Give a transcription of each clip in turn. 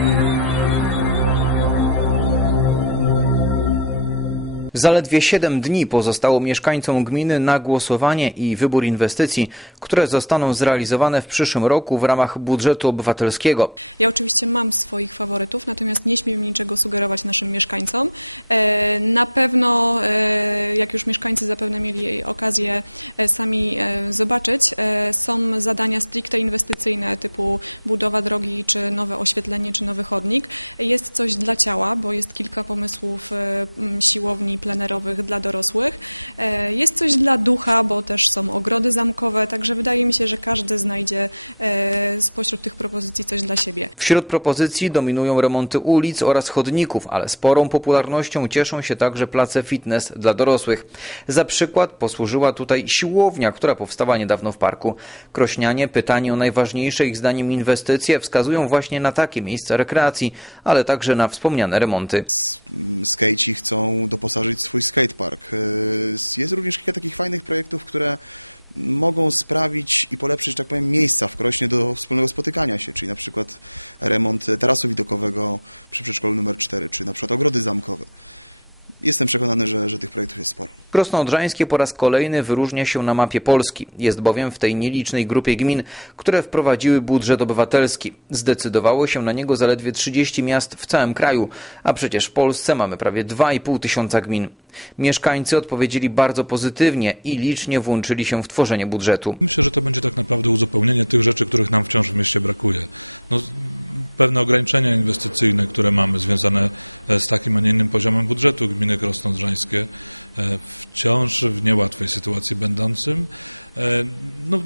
Thank you. Zaledwie 7 dni pozostało mieszkańcom gminy na głosowanie i wybór inwestycji, które zostaną zrealizowane w przyszłym roku w ramach budżetu obywatelskiego. Ja oczywiście mam swoich faworytów, natomiast nie śmiem niczego sugerować naszym mieszkańcom. E, Na pewno, e, jak już mieszkańcy zapewne mieli okazję e, sami zobaczyć, są zadania stricte inwestycyjne typu budowa drogi, czy nowe oświetlenie, czy nowy chodnik. Jest coś dla ciała, bo jest kilka pomysłów siłowni plenerowych dla dorosłych. E, Jest coś dla ducha, bo też są ogrody zamkowe, także wydaje mi się, że każdy znajdzie e, spośród tych propozycji coś dla siebie. Wśród propozycji dominują remonty ulic oraz chodników, ale sporą popularnością cieszą się także place fitness dla dorosłych. Za przykład posłużyła tutaj siłownia, która powstała niedawno w parku. Krośnianie pytanie o najważniejsze ich zdaniem inwestycje wskazują właśnie na takie miejsca rekreacji, ale także na wspomniane remonty. skejci chcą doposażyć swój skatepark. Y, Jest również kilka takich fajnych projektów, które mogą sprawić i polepszyć, tak powiem, miejsca w Krośnie do wspólnego spotykania się, czyli na przykład remont tarasu widokowego przy przedszkolu numer 4, czy na przykład ogrody zamkowe. Jestem przekonany, że, że tych projektów jest sporo. Krosno Odrzańskie po raz kolejny wyróżnia się na mapie Polski. Jest bowiem w tej nielicznej grupie gmin, które wprowadziły budżet obywatelski. Zdecydowało się na niego zaledwie 30 miast w całym kraju, a przecież w Polsce mamy prawie 2,5 tysiąca gmin. Mieszkańcy odpowiedzieli bardzo pozytywnie i licznie włączyli się w tworzenie budżetu. Myślę, że to będzie tak naprawdę uzupełnienie tych rzeczy, których nam wciąż w mieście brakuje. No, pewne ograniczenia inwestycyjne, które mamy związane e, z takim, a nie innym poziomem budżetu gminy Krosno-Odrzańskie, e, wciąż w niełatwej sytuacji będącym, e, no,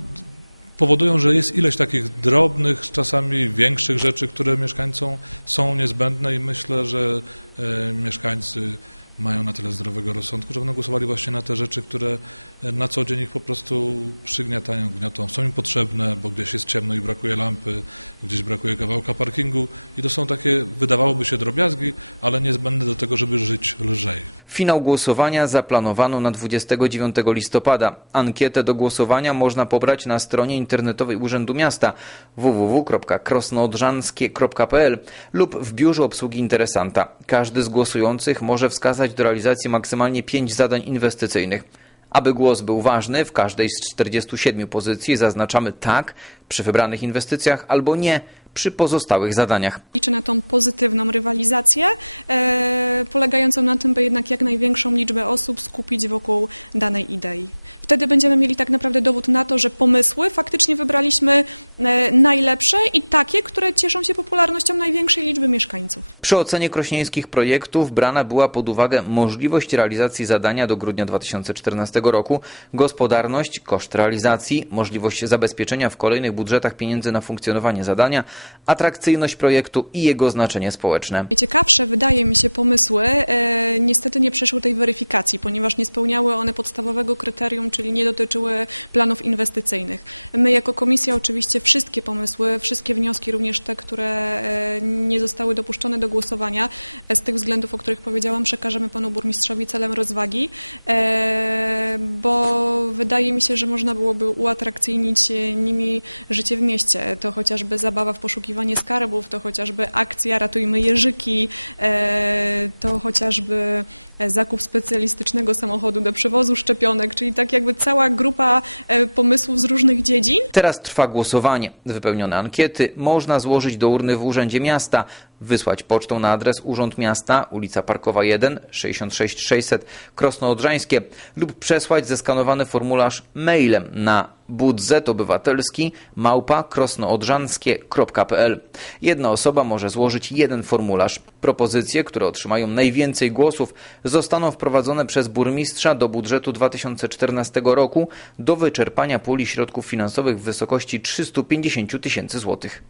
powodują, że jest ileś takich drobnych, czasami większych rzeczy, które mieszkańcom są niezbędne i myślę, że e, mieszkańcy mają na tyle zdrowego rozsądku, że będą głosowali właśnie na te rzeczy, które e, na co dzień ich po prostu przygniatają, gniotą. Są im potrzebne, bo gdzieś jest ciemno i brakuje lampy, gdzieś brakuje kawałka parkingu i to są takie, wydawałoby się drobiazgi, ale niezbędne do tego, żeby żyć lżej. Finał głosowania zaplanowano na 29 listopada. Ankietę do głosowania można pobrać na stronie internetowej Urzędu Miasta www.krosnoodrzanskie.pl lub w biurze obsługi interesanta. Każdy z głosujących może wskazać do realizacji maksymalnie 5 zadań inwestycyjnych. Aby głos był ważny, w każdej z 47 pozycji zaznaczamy tak przy wybranych inwestycjach albo nie przy pozostałych zadaniach. Liczę na tą pozytywną rywalizację, e, polegającą na tym, by jednak jak największą liczbę osób skupić wokół danej idei. Wtedy będziemy mieli tak naprawdę dowód na to, że pomysły faktycznie wybraliśmy e, najlepsze i takie, które cieszą się popularnością największej liczby mieszkańców. Przy ocenie krośnieńskich projektów brana była pod uwagę możliwość realizacji zadania do grudnia 2014 roku, gospodarność, koszt realizacji, możliwość zabezpieczenia w kolejnych budżetach pieniędzy na funkcjonowanie zadania, atrakcyjność projektu i jego znaczenie społeczne. Ciekawsze wydaje mi się pomysły e, niestety nie przeszły tej weryfikacji, ponieważ nie spełniały one podstawowego kryterium, czyli nie dotyczyły planów inwestycyjnych. My jako komisja oczywiście wszystkie pomysły, wszystkie wnioski, również te, które e, nie zostały dopuszczone do głosowania, e, z tych względów, o których powiedziałam, przekażemy panu burmistrzowi celem rozwagi, e, bo wydaje mi się, że można byłoby uatrakcyjnić e, nimi życie w mieście. To chociażby zabawa w poszukiwanie skarbów, to chociażby akcja Ratujmy Jeżyki, e, to chociażby e, zakup specjalistycznego samochodu do przewozu szczepionek, czyli tak jakby cała grupa e, pomysłów z różnych dziedzin. Teraz trwa głosowanie. Wypełnione ankiety można złożyć do urny w Urzędzie Miasta, wysłać pocztą na adres Urząd Miasta, ulica Parkowa 1, 66 600, Krosno Odrzańskie lub przesłać zeskanowany formularz mailem na budżetobywatelski małpa krosnoodrzanskie.pl. Jedna osoba może złożyć jeden formularz. Propozycje, które otrzymają najwięcej głosów, zostaną wprowadzone przez burmistrza do budżetu 2014 roku do wyczerpania puli środków finansowych w wysokości 350 tysięcy złotych.